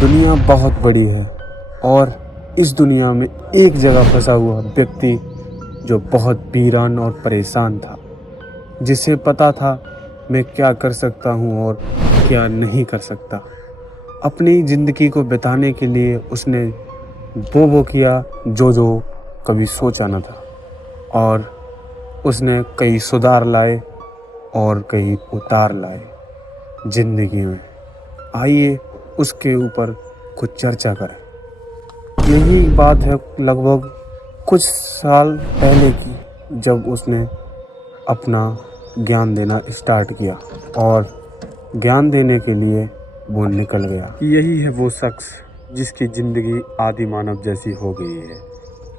दुनिया बहुत बड़ी है और इस दुनिया में एक जगह फंसा हुआ व्यक्ति जो बहुत वीरान और परेशान था, जिसे पता था मैं क्या कर सकता हूँ और क्या नहीं कर सकता। अपनी ज़िंदगी को बिताने के लिए उसने वो किया जो कभी सोचा न था, और उसने कई सुधार लाए और कई उतार लाए ज़िंदगी में। आइए उसके ऊपर कुछ चर्चा करें। यही बात है लगभग कुछ साल पहले की, जब उसने अपना ज्ञान देना स्टार्ट किया और ज्ञान देने के लिए वो निकल गया। यही है वो शख्स जिसकी ज़िंदगी आदि मानव जैसी हो गई है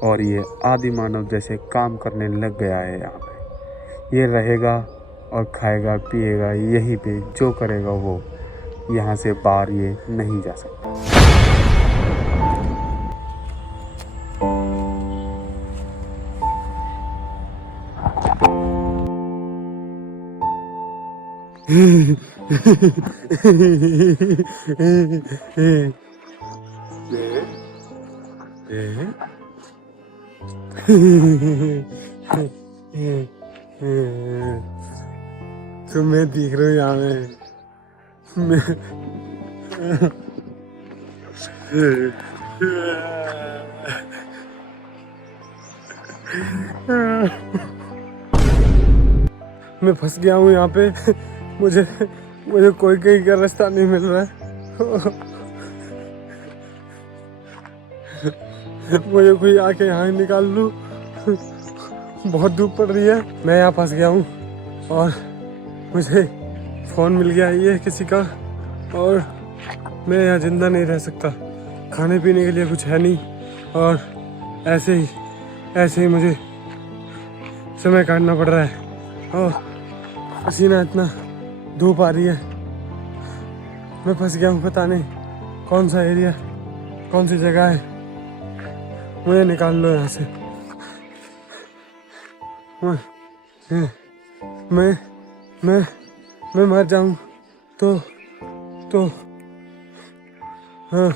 और ये आदि मानव जैसे काम करने लग गया है। यहाँ पे ये रहेगा और खाएगा पिएगा यहीं पे, जो करेगा वो यहाँ से बाहर ये नहीं जा सकता। तो मैं देख रहा हूँ यहाँ में मैं फंस गया हूँ यहाँ पे। मुझे कोई कहीं का रास्ता नहीं मिल रहा है। मुझे कोई आके यहाँ निकाल लूँ। बहुत धूप पड़ रही है, मैं यहाँ फंस गया हूँ और मुझे फ़ोन मिल गया ये किसी का, और मैं यहाँ जिंदा नहीं रह सकता। खाने पीने के लिए कुछ है नहीं और ऐसे ही मुझे समय काटना पड़ रहा है और पसीना इतना, धूप आ रही है। मैं फंस गया हूँ, पता नहीं कौन सा एरिया, कौन सी जगह है। मुझे निकाल लो यहाँ से। मैं मर जाऊँ तो हाँ।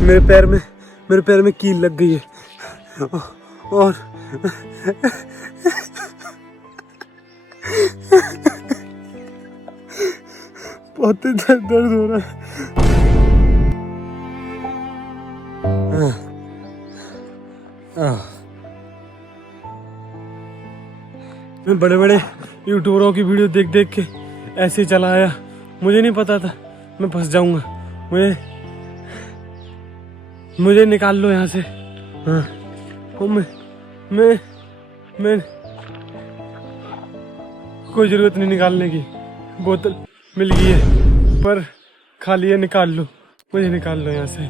मेरे पैर में कील लग गई है और बहुत दर्द हो रहा है। मैं बड़े बड़े यूट्यूबरों की वीडियो देख के ऐसे ही चला आया। मुझे नहीं पता था मैं फंस जाऊंगा। मुझे निकाल लो यहाँ से। हाँ, मैं कोई ज़रूरत नहीं निकालने की। बोतल मिल गई है पर खाली है, निकाल लो, मुझे निकाल लो यहाँ से।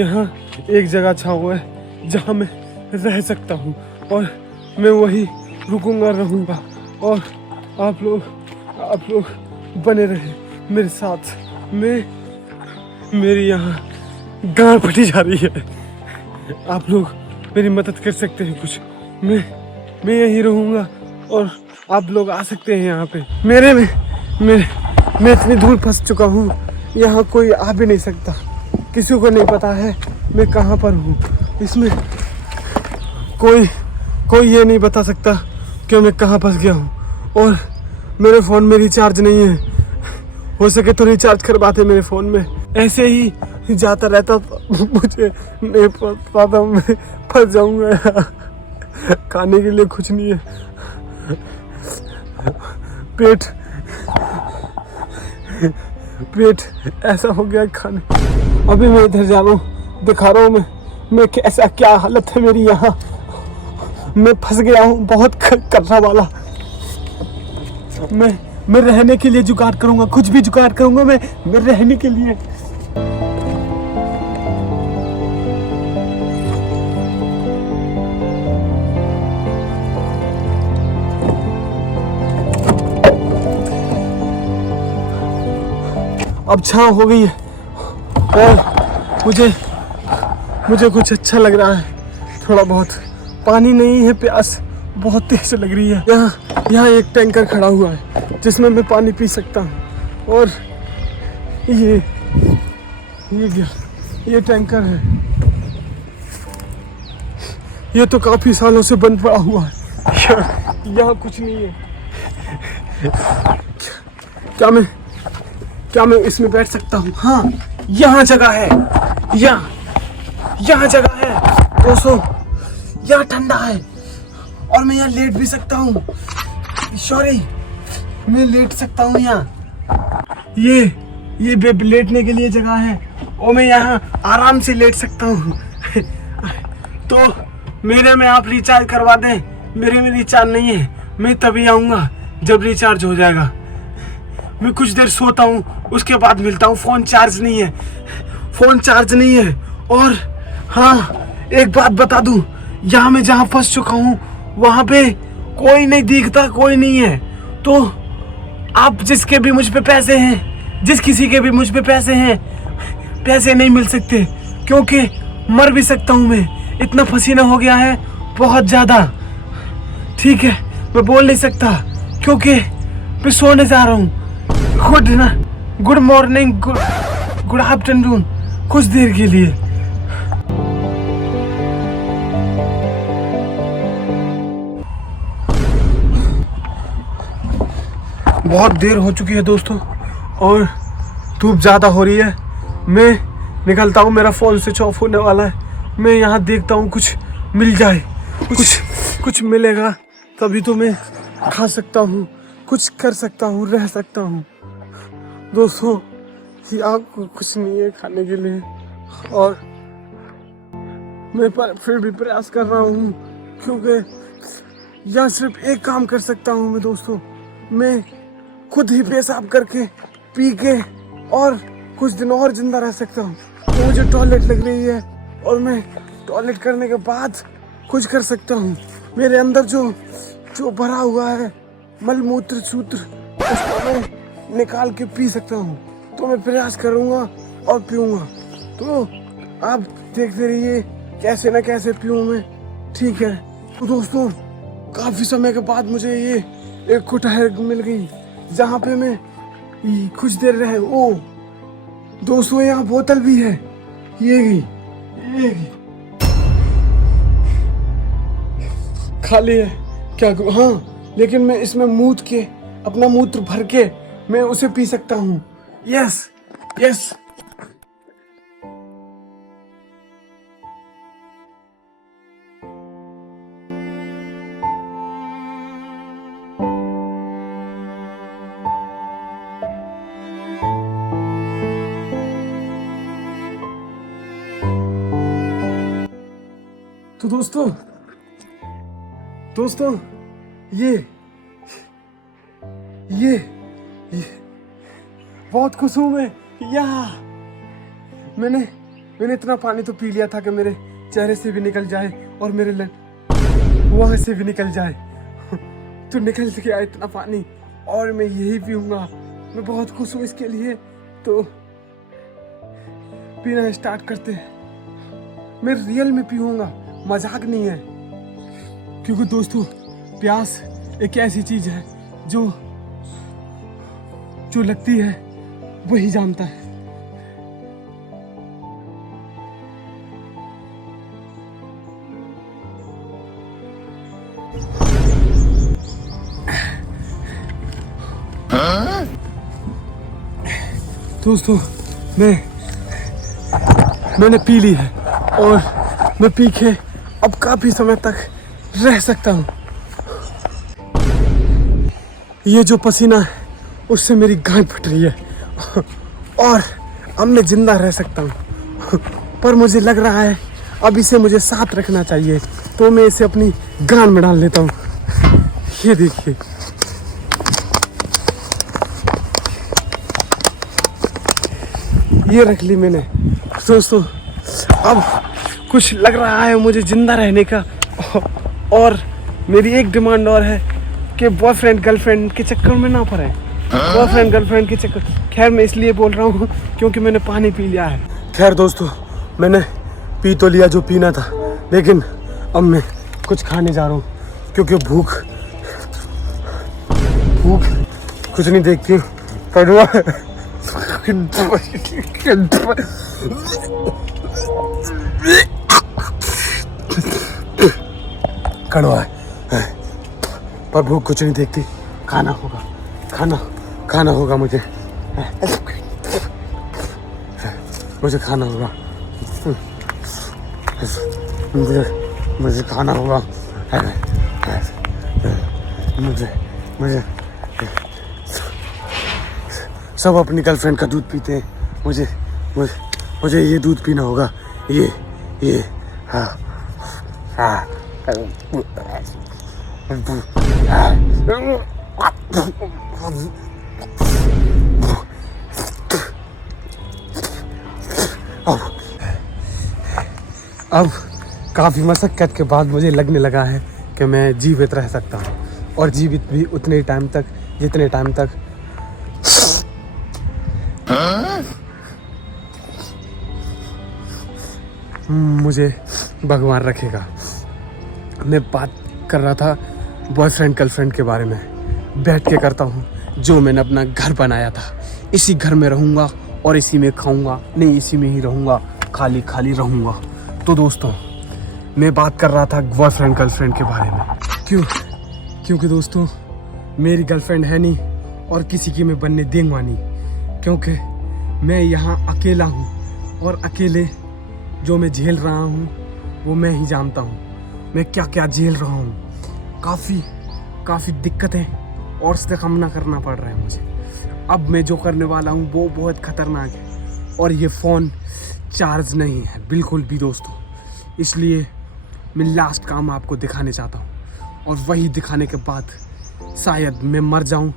यहाँ एक जगह अच्छा हुआ है जहाँ मैं रह सकता हूँ और मैं वही रहूँगा और आप लोग बने रहे मेरे साथ। मेरी यहाँ गांड फटी जा रही है। आप लोग मेरी मदद कर सकते हैं कुछ। मैं यहीं रहूँगा और आप लोग आ सकते हैं यहाँ पे। मैं इतनी दूर फंस चुका हूँ, यहाँ कोई आ भी नहीं सकता। किसी को नहीं पता है मैं कहाँ पर हूँ। इसमें कोई ये नहीं बता सकता कि मैं कहाँ फंस गया हूँ। और मेरे फ़ोन में रिचार्ज नहीं है, हो सके तो रिचार्ज करवाते मेरे फ़ोन में। ऐसे ही जाता रहता तो मुझे नहीं पता था मैं फंस जाऊँगा। खाने के लिए कुछ नहीं है, पेट ऐसा हो गया खाने। अभी मैं इधर जा रहा हूँ, दिखा रहा हूँ मैं कैसा, क्या हालत है मेरी यहाँ। मैं फंस गया हूँ बहुत कर्रा वाला। मैं रहने के लिए जुगाड़ करूँगा, कुछ भी जुगाड़ करूँगा मैं रहने के लिए। अब छाँव हो गई है और मुझे कुछ अच्छा लग रहा है। थोड़ा बहुत पानी नहीं है, प्यास बहुत तेज लग रही है। यहाँ एक टैंकर खड़ा हुआ है जिसमें मैं पानी पी सकता हूँ और ये गया, ये टैंकर है। ये तो काफी सालों से बंद पड़ा हुआ है। यहाँ कुछ नहीं है। क्या मैं इसमें बैठ सकता हूँ? हाँ, यहाँ जगह है। यहाँ जगह है दोस्तों। यहाँ ठंडा है और मैं यहाँ लेट भी सकता हूँ। सॉरी, मैं लेट सकता हूँ यहाँ। ये लेटने के लिए जगह है और मैं यहाँ आराम से लेट सकता हूँ। तो मेरे में आप रिचार्ज करवा दें। मेरे में रिचार्ज नहीं है। मैं तभी आऊँगा जब रिचार्ज हो जाएगा। मैं कुछ देर सोता हूँ, उसके बाद मिलता हूँ। फ़ोन चार्ज नहीं है। और हाँ, एक बात बता दूँ, यहाँ मैं जहाँ फंस चुका हूँ वहाँ पे कोई नहीं दिखता, कोई नहीं है। तो आप जिसके भी मुझ पे पैसे हैं, जिस किसी के भी मुझ पे पैसे हैं, पैसे नहीं मिल सकते, क्योंकि मर भी सकता हूँ मैं। इतना पसीना हो गया है बहुत ज़्यादा। ठीक है, मैं बोल नहीं सकता क्योंकि मैं सोने जा रहा हूँ। गुड मॉर्निंग, गुड आफ्टरनून, कुछ देर के लिए। बहुत देर हो चुकी है दोस्तों और धूप ज़्यादा हो रही है। मैं निकलता हूँ, मेरा फ़ोन स्विच ऑफ होने वाला है। मैं यहाँ देखता हूँ कुछ मिल जाए, कुछ मिलेगा तभी तो मैं खा सकता हूँ, कुछ कर सकता हूँ, रह सकता हूँ। दोस्तों, यहाँ कुछ नहीं है खाने के लिए और मैं फिर भी प्रयास कर रहा हूँ, क्योंकि यहाँ सिर्फ एक काम कर सकता हूँ मैं दोस्तों। मैं खुद ही पेशाब करके पी के और कुछ दिन और जिंदा रह सकता हूँ। तो मुझे टॉयलेट लग रही है और मैं टॉयलेट करने के बाद कुछ कर सकता हूँ। मेरे अंदर जो भरा हुआ है मल मूत्र सूत्र, उसको मैं निकाल के पी सकता हूँ। तो मैं प्रयास करूँगा और पीऊँगा। तो आप देखते रहिए कैसे ना कैसे पीऊँ मैं। ठीक है। तो दोस्तों, काफ़ी समय के बाद मुझे ये एक कुटहर मिल गई जहाँ पे मैं कुछ देर रहे। ओ दोस्तों, यहाँ बोतल भी है। ये खाली है क्या? हाँ, लेकिन मैं इसमें मूत के, अपना मूत्र भर के मैं उसे पी सकता हूँ। यस। तो दोस्तों ये बहुत खुश हूँ मैं। मैंने इतना पानी तो पी लिया था कि मेरे चेहरे से भी निकल जाए और मेरे वहां से भी निकल जाए। तो निकल गया इतना पानी और मैं यही पीऊंगा। मैं बहुत खुश हूँ इसके लिए। तो पीना स्टार्ट करते हैं। मैं रियल में पीऊंगा, मजाक नहीं है। क्योंकि दोस्तों, प्यास एक ऐसी चीज है जो लगती है वही जानता है। दोस्तों, मैंने पी ली है और मैं पी के अब काफी समय तक रह सकता हूँ। ये जो पसीना है उससे मेरी गांठ फट रही है और अब मैं जिंदा रह सकता हूँ। पर मुझे लग रहा है अब इसे मुझे साथ रखना चाहिए, तो मैं इसे अपनी गांठ में डाल लेता हूँ। ये देखिए, ये रख ली मैंने। दोस्तों, अब कुछ लग रहा है मुझे जिंदा रहने का। और मेरी एक डिमांड और है कि बॉयफ्रेंड गर्लफ्रेंड के चक्कर में ना पड़े। बॉयफ्रेंड गर्लफ्रेंड के चक्कर, खैर मैं इसलिए बोल रहा हूँ क्योंकि मैंने पानी पी लिया है। खैर दोस्तों, मैंने पी तो लिया जो पीना था, लेकिन अब मैं कुछ खाने जा रहा हूँ क्योंकि भूख कुछ नहीं देखती। कड़वा है पर भूख कुछ नहीं देखती। खाना होगा, खाना होगा मुझे खाना होगा, मुझे खाना होगा, मुझे सब अपनी गर्लफ्रेंड का दूध पीते हैं, मुझे ये दूध पीना होगा। ये हाँ। अब काफ़ी मशक्क़त के बाद मुझे लगने लगा है कि मैं जीवित रह सकता हूँ, और जीवित भी उतने टाइम तक जितने टाइम तक मुझे भगवान रखेगा। मैं बात कर रहा था बॉयफ्रेंड गर्लफ्रेंड के बारे में, बैठ के करता हूँ जो मैंने अपना घर बनाया था। इसी घर में रहूँगा और इसी में खाऊँगा, नहीं इसी में ही रहूँगा, खाली खाली रहूँगा। तो दोस्तों मैं बात कर रहा था बॉयफ्रेंड गर्लफ्रेंड के बारे में। क्योंकि दोस्तों मेरी गर्लफ्रेंड है नहीं और किसी की मैं बनने दूंगा नहीं, क्योंकि मैं यहाँ अकेला हूँ और अकेले जो मैं झेल रहा हूँ वो मैं ही जानता हूँ। मैं क्या क्या झेल रहा हूँ, काफ़ी दिक्कतें और से सामना करना पड़ रहा है मुझे। अब मैं जो करने वाला हूँ वो बहुत ख़तरनाक है, और ये फ़ोन चार्ज नहीं है बिल्कुल भी दोस्तों। इसलिए मैं लास्ट काम आपको दिखाने चाहता हूँ, और वही दिखाने के बाद शायद मैं मर जाऊँ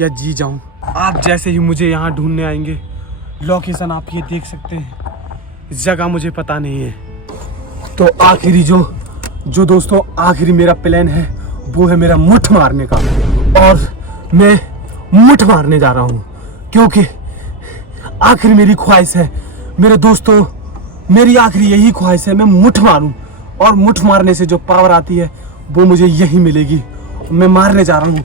या जी जाऊँ। आप जैसे ही मुझे यहाँ ढूंढने आएंगे, लोकेशन आप ये देख सकते हैं, इस जगह मुझे पता नहीं है। तो आखिरी जो दोस्तों आखिरी मेरा प्लान है वो है मेरा मुठ मारने का, और मैं मुठ मारने जा रहा हूँ, क्योंकि आखिरी मेरी ख्वाहिश है मेरे दोस्तों, मेरी आखिरी यही ख्वाहिश है, मैं मुठ मारूं, और मुठ मारने से जो पावर आती है वो मुझे यही मिलेगी। मैं मारने जा रहा हूँ।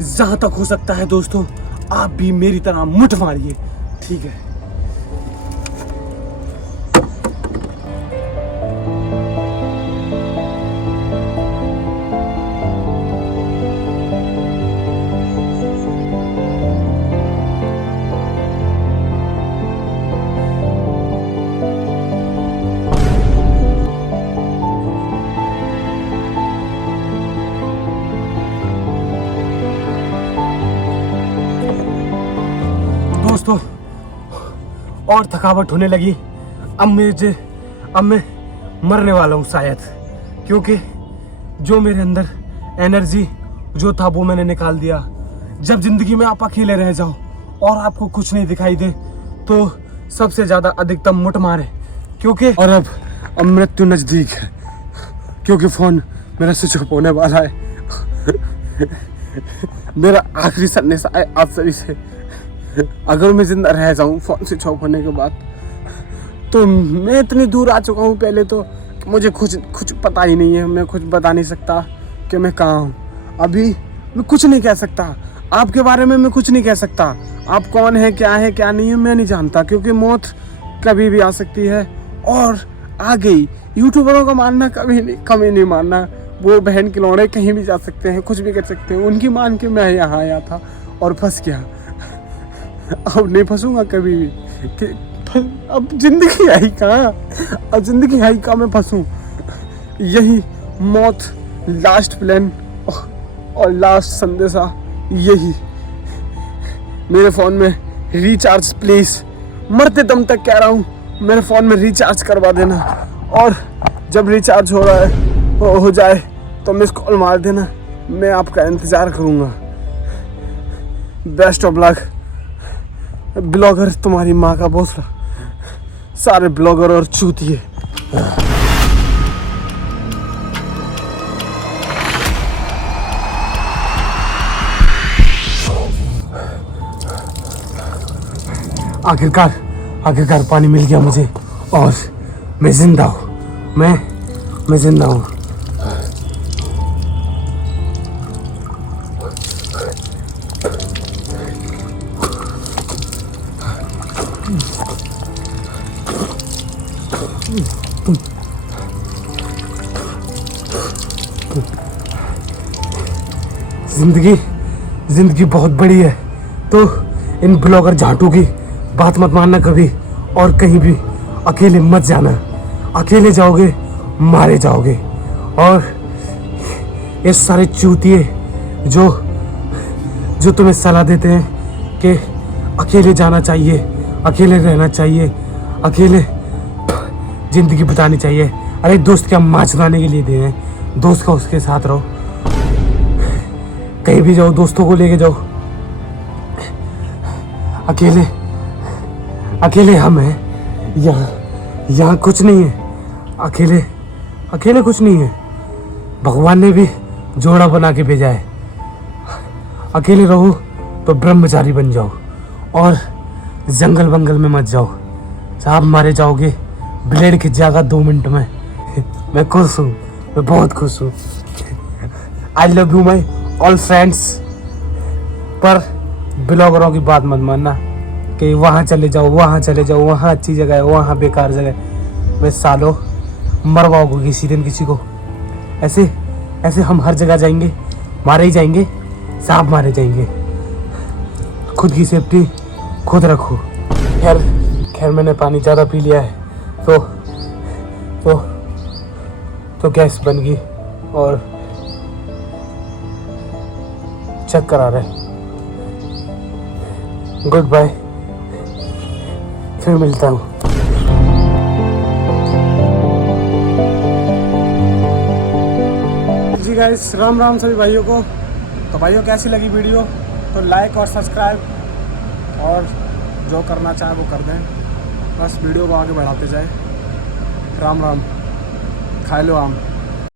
जहाँ तक हो सकता है दोस्तों आप भी मेरी तरह मुठ मारिए, ठीक है? दोस्तों और थकावट होने लगी। अब मैं मरने वाला हूँ शायद, क्योंकि जो मेरे अंदर एनर्जी जो था वो मैंने निकाल दिया। जब ज़िंदगी में आप अकेले रह जाओ और आपको कुछ नहीं दिखाई दे तो सबसे ज़्यादा अधिकतम मुठ मारे, क्योंकि और अब मृत्यु नज़दीक है, क्योंकि फ़ोन मेरा स्विच ऑफ होने वाला है। मेरा आखिरी संदेश है आप सभी से, अगर मैं जिंदा रह जाऊं फ़ोन स्विच ऑफ होने के बाद, तो मैं इतनी दूर आ चुका हूं पहले तो कि मुझे कुछ पता ही नहीं है। मैं कुछ बता नहीं सकता कि मैं कहाँ हूँ। अभी मैं कुछ नहीं कह सकता आपके बारे में, मैं कुछ नहीं कह सकता। आप कौन है, क्या नहीं है, मैं नहीं जानता, क्योंकि मौत कभी भी आ सकती है और आ गई। यूट्यूबरों का मानना कभी नहीं मानना, वो बहन के लौड़े कहीं भी जा सकते हैं, कुछ भी कर सकते हैं। उनकी मान के मैं यहाँ आया था और फंस गया। अब नहीं फंसूंगा कभी भी कि अब जिंदगी आई कहाँ मैं फंसूं। यही मौत, लास्ट प्लान और लास्ट संदेशा यही। मेरे फ़ोन में रिचार्ज प्लीज़, मरते दम तक कह रहा हूँ मेरे फ़ोन में रिचार्ज करवा देना, और जब रिचार्ज हो रहा है हो जाए तो मिस कॉल मार देना, मैं आपका इंतज़ार करूँगा। बेस्ट ऑफ लक ब्लॉगर, तुम्हारी माँ का भोसला, सारे ब्लॉगर और चूतिए। आखिरकार पानी मिल गया मुझे और मैं जिंदा हूँ। मैं जिंदा हूँ। जिंदगी बहुत बड़ी है, तो इन ब्लॉगर झाटू की बात मत मानना कभी, और कहीं भी अकेले मत जाना। अकेले जाओगे मारे जाओगे। और ये सारे चूतिए जो तुम्हें सलाह देते हैं कि अकेले जाना चाहिए, अकेले रहना चाहिए, अकेले जिंदगी बितानी चाहिए, अरे दोस्त क्या माँ चुराने के लिए दे हैं? दोस्त का उसके साथ रहो, कहीं भी जाओ दोस्तों को लेके जाओ। अकेले हम हैं यहाँ कुछ नहीं है। अकेले कुछ नहीं है। भगवान ने भी जोड़ा बना के भेजा है। अकेले रहो तो ब्रह्मचारी बन जाओ, और जंगल वंगल में मत जाओ, साहब मारे जाओगे, ब्लेड खिंच जाएगा 2 मिनट में। मैं खुश हूँ, मैं बहुत खुश हूँ। I love you my all friends. पर ब्लॉगरों की बात मत मानना कि वहाँ चले जाओ, वहाँ अच्छी जगह है, वहाँ बेकार जगह है। वे सालों मरवाओगे किसी दिन किसी को। ऐसे हम हर जगह जाएंगे, मारे ही जाएंगे, सांप मारे जाएंगे। खुद की सेफ्टी खुद रखो। खैर मैंने पानी ज़्यादा पी लिया है, तो गैस बन गई और चक्कर आ रहा है। गुड बाय, फिर मिलता हूँ। जी गाइस, राम राम सभी भाइयों को। तो भाइयों कैसी लगी वीडियो तो लाइक और सब्सक्राइब और जो करना चाहे वो कर दें, बस वीडियो को आगे बढ़ाते जाए। राम राम, खा लो आम।